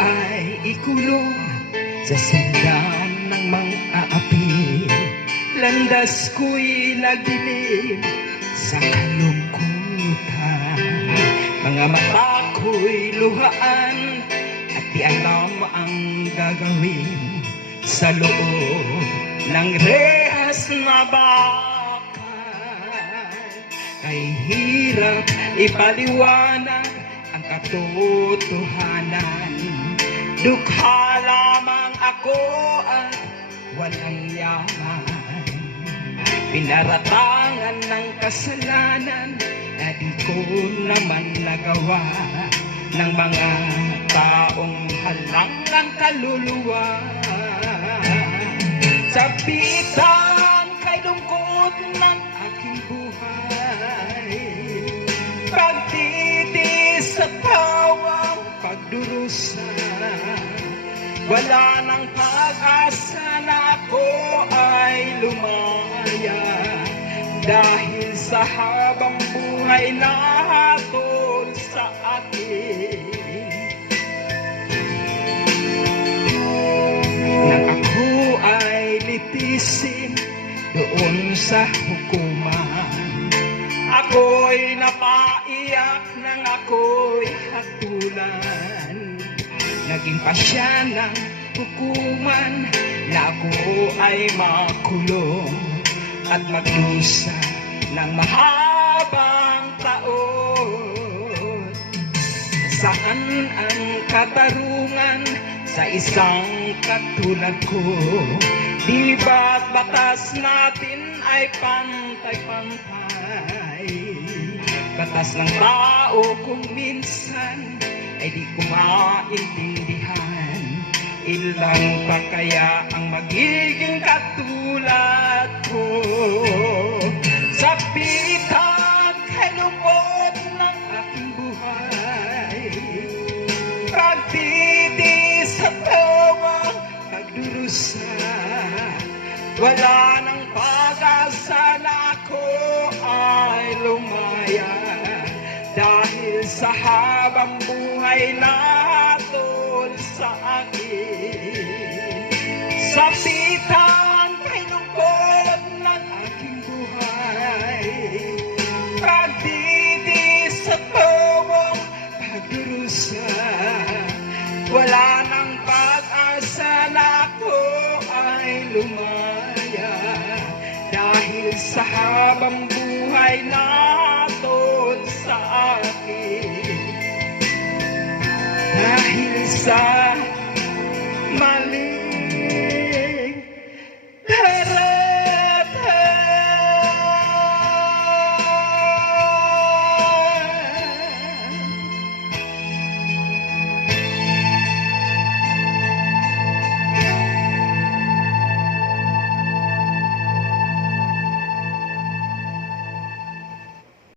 ay ikulong sa sindan ng mga api. Landas ko'y nagdilim sa kalungkutan. Mga mata ko'y luhaan at di alam ang gagawin sa loob ng rehas na bakal. Kay hirap ipaliwanag ang katotohanan. Dukha lamang ako at walang yaman. Pinaratangan ng kasalanan na di ko naman nagawa ng mga taong halangang kaluluwa. Sabitan kay lungkot ng aking buhay, pagtitis sa tawang pagdurusa. Wala nang pag-asa na ako ay lumaya, dahil sa habang buhay na hatol sa akin. Nang ako ay litisin doon sa hukuman, ako'y napaiyak nang ako'y hatulan. Naging pasya ng hukuman na ako ay makulong at magdusa ng mahabang taon. Saan ang katarungan sa isang katulad ko? Di ba't batas natin ay pantay-pantay? Batas ng tao kung minsan ay di ko maintindihan. Ilan pa kaya ang magiging katulad ko? Sabitan kay lungkot ng aking buhay, pagtitis sa tawang pagdurusa. Wala nang pag-asa na ako ay lumaya, dahil sa habang buhay na hatol sa akin. Sabitan kay lungkot ng aking buhay, pagtitis sa tawang pagdurusa. Wala nang pag-asa na ako ay lumaya, dahil sa habang buhay na hatol sa akin. Dahil sa